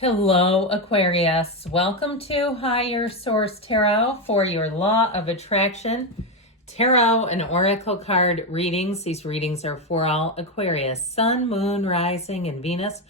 Hello, Aquarius. Welcome to Higher Source Tarot for your Law of Attraction Tarot and Oracle card readings. These readings are for all Aquarius, Sun, Moon, Rising, and Venus.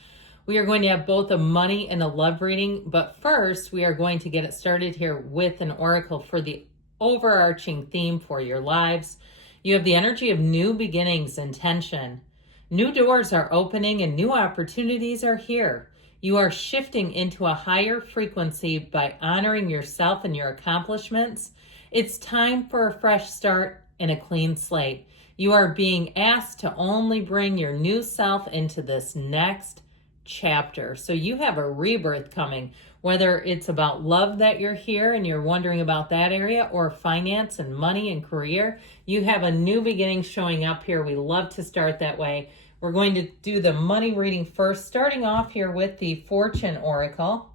We are going to have both a money and a love reading, but first we are going to get it started here with an oracle for the overarching theme for your lives. You have the energy of new beginnings and tension. New doors are opening and new opportunities are here. You are shifting into a higher frequency by honoring yourself and your accomplishments. It's time for a fresh start and a clean slate. You are being asked to only bring your new self into this next chapter. So you have a rebirth coming, whether it's about love that you're here and you're wondering about that area, or finance and money and career. You have a new beginning showing up here. We love to start that way. We're going to do the money reading first, starting off here with the Fortune Oracle.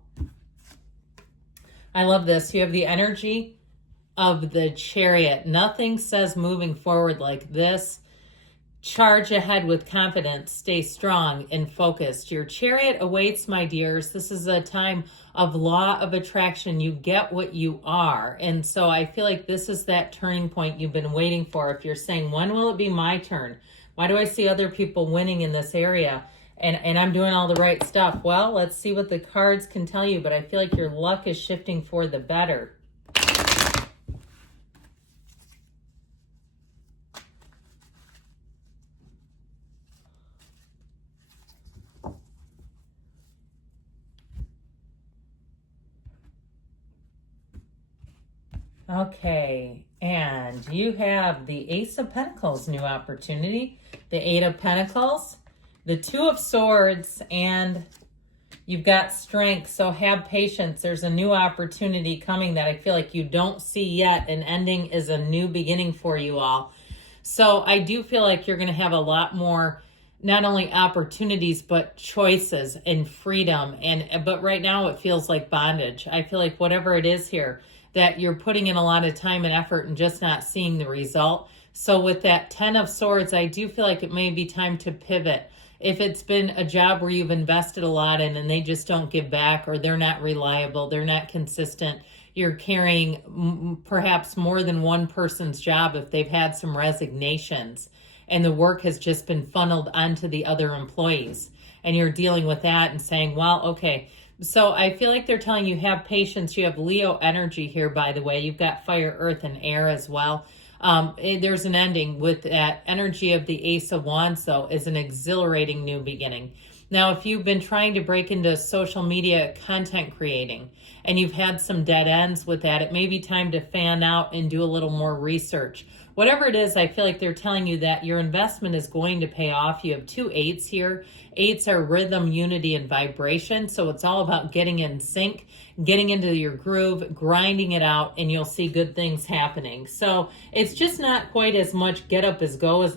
I love this. You have the energy of the Chariot. Nothing says moving forward like this. Charge ahead with confidence. Stay strong and focused. Your Chariot awaits, my dears. This is a time of law of attraction. You get what you are. And so I feel like this is that turning point you've been waiting for. If you're saying, when will it be my turn? Why do I see other people winning in this area and I'm doing all the right stuff? Well, let's see what the cards can tell you, but I feel like your luck is shifting for the better. Okay, and you have the Ace of Pentacles, new opportunity, the Eight of Pentacles, the Two of Swords, and you've got strength, so have patience. There's a new opportunity coming that I feel like you don't see yet. An ending is a new beginning for you all. So I do feel like you're going to have a lot more, not only opportunities, but choices and freedom. But right now it feels like bondage. I feel like whatever it is here, that you're putting in a lot of time and effort and just not seeing the result. So with that Ten of Swords, I do feel like it may be time to pivot. If it's been a job where you've invested a lot in and they just don't give back, or they're not reliable, they're not consistent, you're carrying perhaps more than one person's job if they've had some resignations and the work has just been funneled onto the other employees. And you're dealing with that and saying, well, okay. So I feel like they're telling you have patience. You have Leo energy here, by the way. You've got fire, earth, and air as well. There's an ending with that energy of the Ace of Wands, though, is an exhilarating new beginning. Now, if you've been trying to break into social media content creating and you've had some dead ends with that, it may be time to fan out and do a little more research. Whatever it is, I feel like they're telling you that your investment is going to pay off. You have two eights here. Eights are rhythm, unity, and vibration. So it's all about getting in sync, getting into your groove, grinding it out, and you'll see good things happening. So it's just not quite as much get up as go as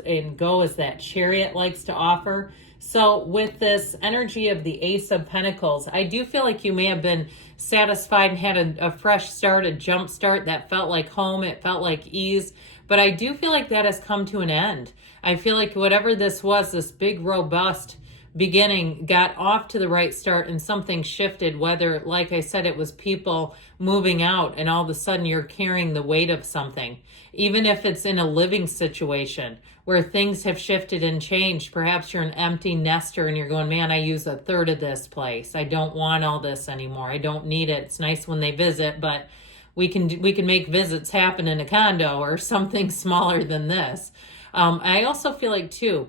that Chariot likes to offer. So with this energy of the Ace of Pentacles, I do feel like you may have been satisfied and had a fresh start, a jump start that felt like home. It felt like ease. But I do feel like that has come to an end. I feel like whatever this was, this big, robust beginning, got off to the right start and something shifted, whether, like I said, it was people moving out and all of a sudden you're carrying the weight of something. Even if it's in a living situation where things have shifted and changed, perhaps you're an empty nester and you're going, man, I use a third of this place. I don't want all this anymore. I don't need it. It's nice when they visit, but we can make visits happen in a condo or something smaller than this. I also feel like, too,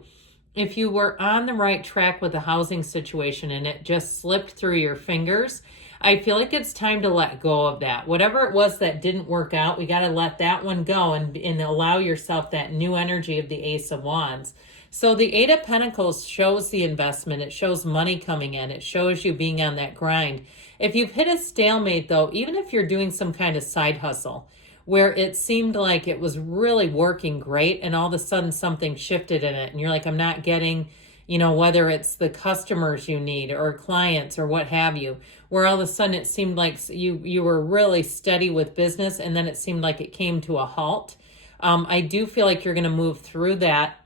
if you were on the right track with the housing situation and it just slipped through your fingers, I feel like it's time to let go of that. Whatever it was that didn't work out, we got to let that one go and allow yourself that new energy of the Ace of Wands. So the Eight of Pentacles shows the investment. It shows money coming in. It shows you being on that grind. If you've hit a stalemate, though, even if you're doing some kind of side hustle where it seemed like it was really working great and all of a sudden something shifted in it and you're like, I'm not getting, whether it's the customers you need or clients or what have you, where all of a sudden it seemed like you were really steady with business and then it seemed like it came to a halt. I do feel like you're going to move through that.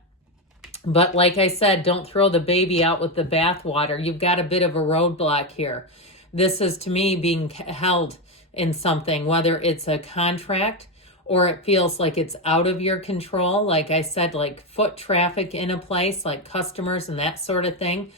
But like I said, don't throw the baby out with the bathwater. You've got a bit of a roadblock here. This is, to me, being held in something, whether it's a contract or it feels like it's out of your control. Like I said, like foot traffic in a place, like customers and that sort of thing,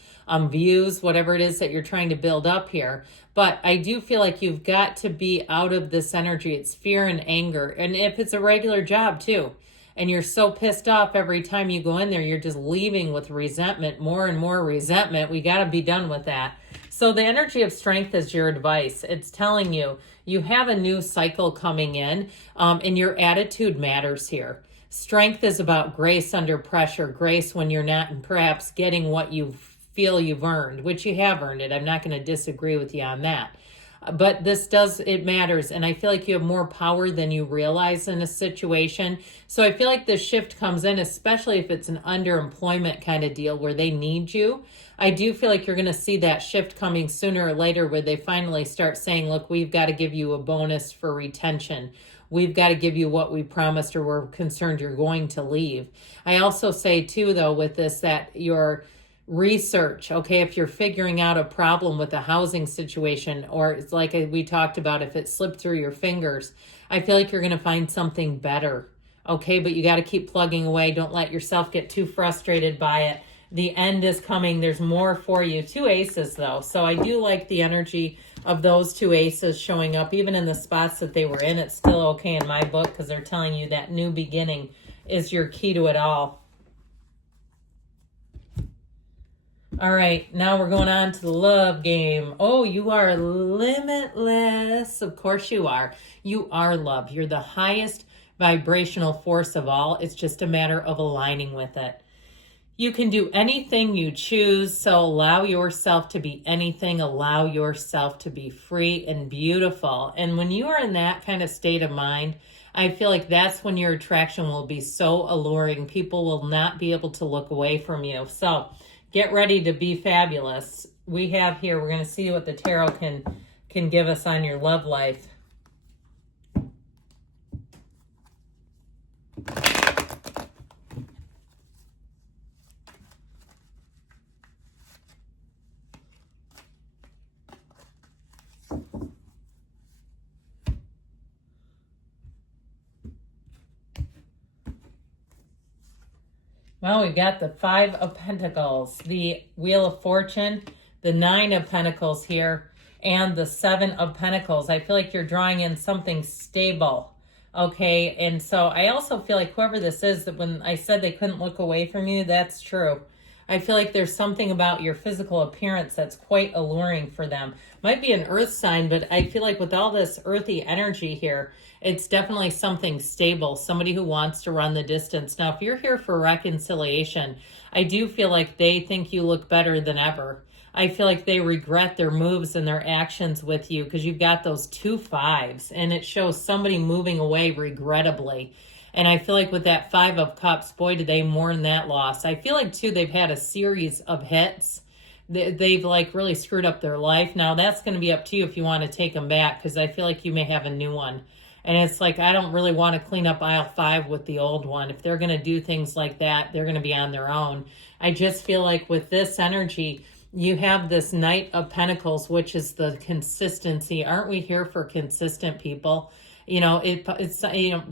views, whatever it is that you're trying to build up here. But I do feel like you've got to be out of this energy. It's fear and anger. And if it's a regular job too, and you're so pissed off every time you go in there, you're just leaving with resentment, more and more resentment. We got to be done with that. So the energy of strength is your advice. It's telling you, you have a new cycle coming in, and your attitude matters here. Strength is about grace under pressure, grace when you're not perhaps getting what you feel you've earned, which you have earned it. I'm not going to disagree with you on that. But it matters. And I feel like you have more power than you realize in a situation. So I feel like this shift comes in, especially if it's an underemployment kind of deal where they need you. I do feel like you're going to see that shift coming sooner or later where they finally start saying, look, we've got to give you a bonus for retention. We've got to give you what we promised, or we're concerned you're going to leave. I also say too, though, with this, that your research, okay, if you're figuring out a problem with a housing situation, or it's like we talked about, if it slipped through your fingers, I feel like you're going to find something better. Okay, but you got to keep plugging away. Don't let yourself get too frustrated by it. The end is coming. There's more for you. 2 aces, though. So I do like the energy of those 2 aces showing up. Even in the spots that they were in, it's still okay in my book, because they're telling you that new beginning is your key to it all. All right, now we're going on to the love game. Oh, you are limitless. Of course you are. You are love. You're the highest vibrational force of all. It's just a matter of aligning with it. You can do anything you choose, so allow yourself to be anything. Allow yourself to be free and beautiful. And when you are in that kind of state of mind, I feel like that's when your attraction will be so alluring. People will not be able to look away from you. So get ready to be fabulous. We have here, we're going to see what the tarot can give us on your love life. Well, we've got the 5 of Pentacles, the Wheel of Fortune, the 9 of Pentacles here, and the 7 of Pentacles. I feel like you're drawing in something stable, okay? And so I also feel like whoever this is, that when I said they couldn't look away from you, that's true. I feel like there's something about your physical appearance that's quite alluring for them. Might be an earth sign, but I feel like with all this earthy energy here, it's definitely something stable, somebody who wants to run the distance. Now, if you're here for reconciliation, I do feel like they think you look better than ever. I feel like they regret their moves and their actions with you, because you've got those 2 5s, and it shows somebody moving away regrettably. And I feel like with that 5 of Cups, boy, did they mourn that loss. I feel like, too, they've had a series of hits. They've like really screwed up their life. Now, that's going to be up to you if you want to take them back, because I feel like you may have a new one. And it's like, I don't really want to clean up aisle 5 with the old one. If they're going to do things like that, they're going to be on their own. I just feel like with this energy, you have this Knight of Pentacles, which is the consistency. Aren't we here for consistent people? You know, it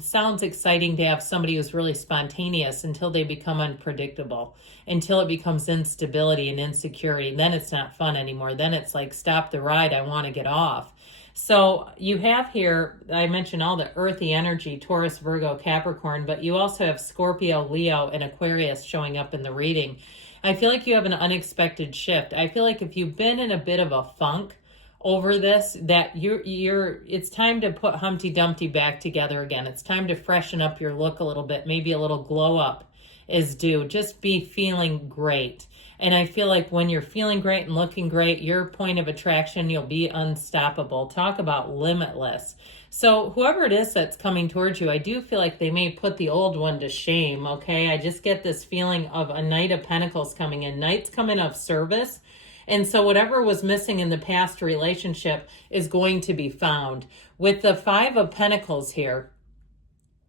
sounds exciting to have somebody who's really spontaneous until they become unpredictable, until it becomes instability and insecurity. Then it's not fun anymore. Then it's like, stop the ride. I want to get off. So you have here, I mentioned all the earthy energy, Taurus, Virgo, Capricorn, but you also have Scorpio, Leo, and Aquarius showing up in the reading. I feel like you have an unexpected shift. I feel like if you've been in a bit of a funk over this, that it's time to put Humpty Dumpty back together again. It's time to freshen up your look a little bit. Maybe a little glow up is due. Just be feeling great. And I feel like when you're feeling great and looking great, your point of attraction, you'll be unstoppable. Talk about limitless. So whoever it is that's coming towards you, I do feel like they may put the old one to shame, okay? I just get this feeling of a Knight of Pentacles coming in. Knights come in of service. And so whatever was missing in the past relationship is going to be found. With the 5 of Pentacles here,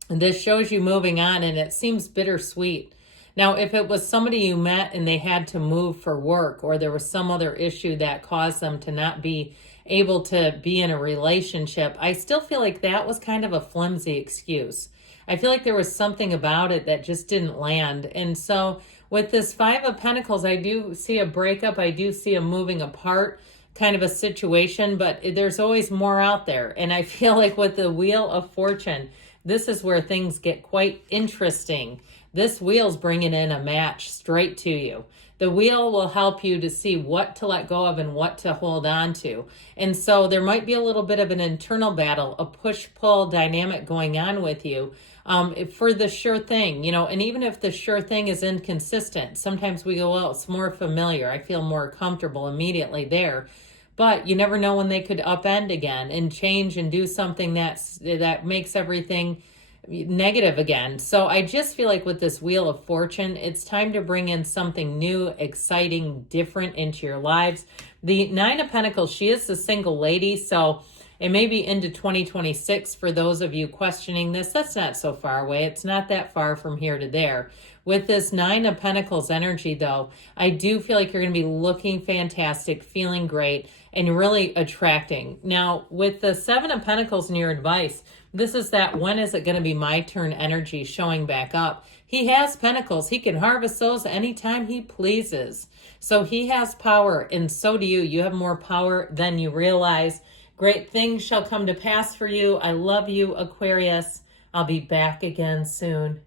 this shows you moving on, and it seems bittersweet. Now, if it was somebody you met and they had to move for work, or there was some other issue that caused them to not be able to be in a relationship, I still feel like that was kind of a flimsy excuse. I feel like there was something about it that just didn't land. And so with this Five of Pentacles, I do see a breakup. I do see a moving apart kind of a situation, but there's always more out there. And I feel like with the Wheel of Fortune, this is where things get quite interesting. This wheel's bringing in a match straight to you. The wheel will help you to see what to let go of and what to hold on to. And so there might be a little bit of an internal battle, a push-pull dynamic going on with you for the sure thing, you know, and even if the sure thing is inconsistent, sometimes we go, well, it's more familiar. I feel more comfortable immediately there. But you never know when they could upend again and change and do something that makes everything negative again. So I just feel like with this Wheel of Fortune, it's time to bring in something new, exciting, different into your lives. The Nine of Pentacles, she is the single lady, so it may be into 2026 for those of you questioning this. That's not so far away. It's not that far from here to there. With this Nine of Pentacles energy, though, I do feel like you're going to be looking fantastic, feeling great, and really attracting. Now, with the Seven of Pentacles in your advice, this is that when is it going to be my turn energy showing back up. He has pentacles. He can harvest those anytime he pleases. So he has power, and so do you. You have more power than you realize. Great things shall come to pass for you. I love you, Aquarius. I'll be back again soon.